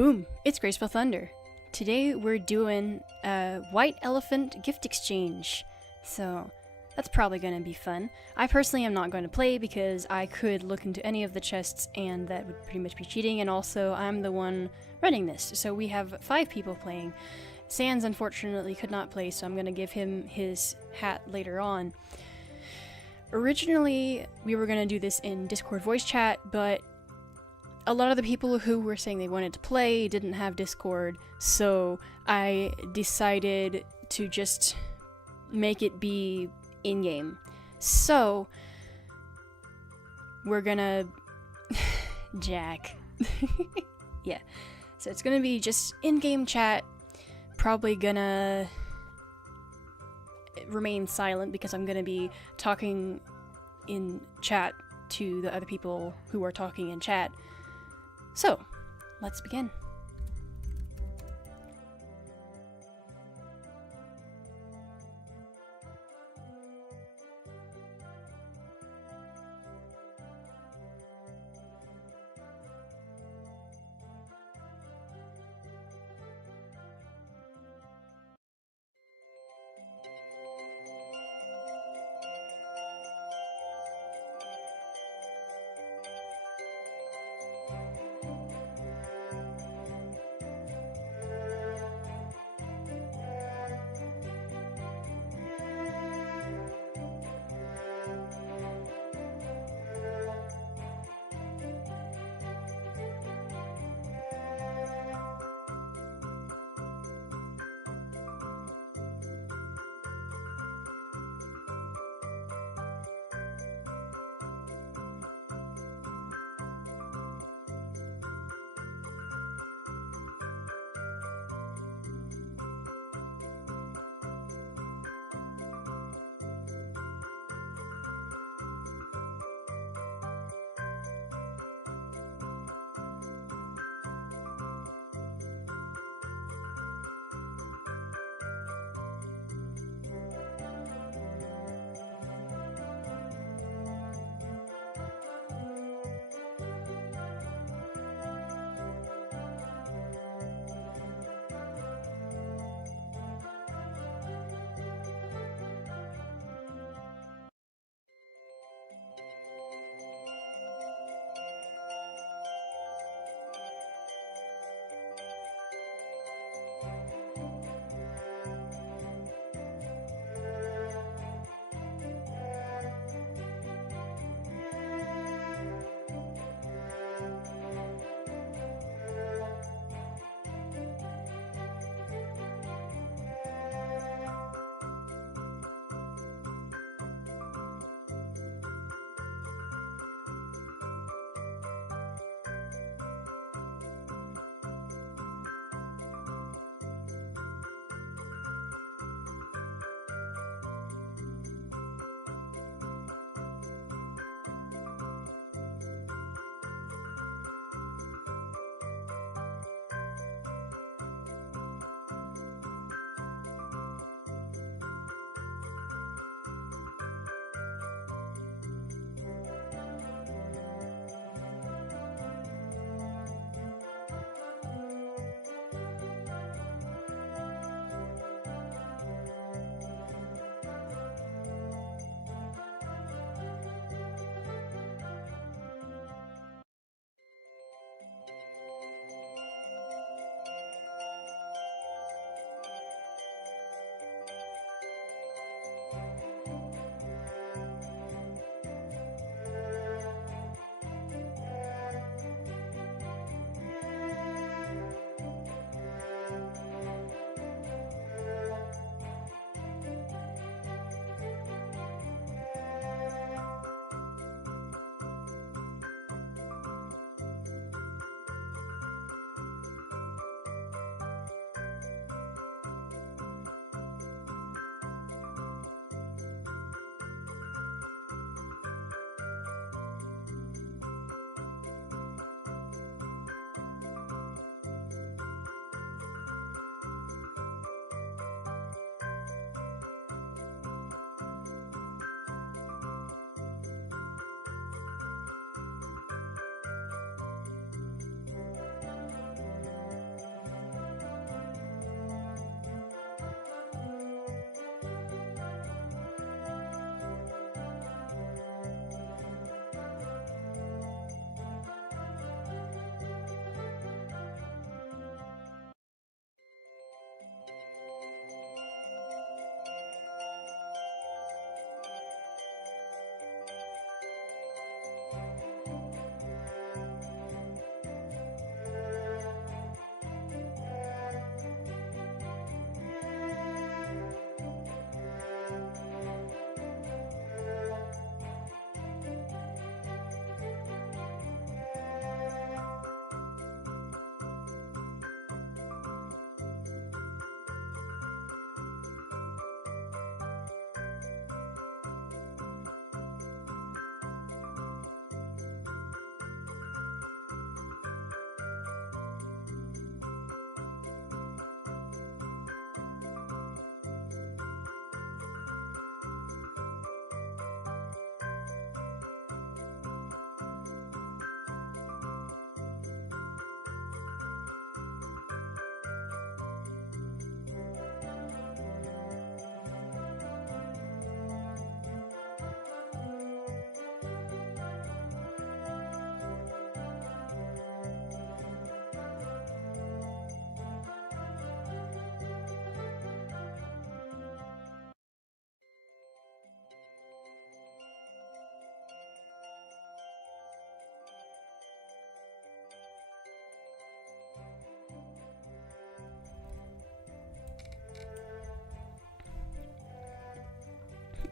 Boom! It's Graceful Thunder. Today we're doing a White Elephant gift exchange. So that's probably going to be fun. I personally am not going to play because I could look into any of the chests and that would pretty much be cheating, and also I'm the one running this. So we have 5 people playing. Sans unfortunately could not play, so I'm going to give him his hat later on. Originally we were going to do this in Discord voice chat, but a lot of the people who were saying they wanted to play didn't have Discord, so I decided to just make it be in-game. So we're gonna Jack. Yeah. So it's gonna be just in-game chat. Probably gonna remain silent because I'm gonna be talking in chat to the other people who are talking in chat. So, let's begin.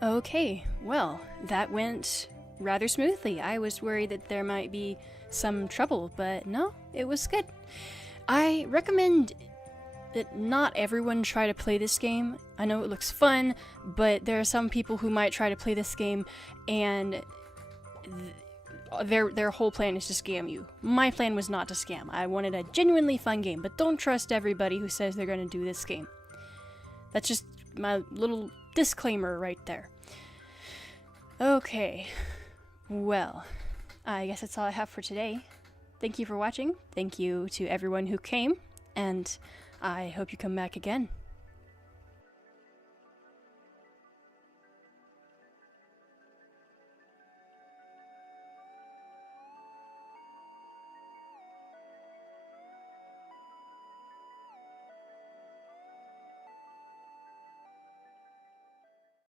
Okay, well, that went rather smoothly. I was worried that there might be some trouble, but no, it was good. I recommend that not everyone try to play this game. I know it looks fun, but there are some people who might try to play this game and their whole plan is to scam you. My plan was not to scam. I wanted a genuinely fun game, but don't trust everybody who says they're going to do this game. That's just my little disclaimer right there. Okay, well, I guess that's all I have for today. Thank you for watching. Thank you to everyone who came, and I hope you come back again.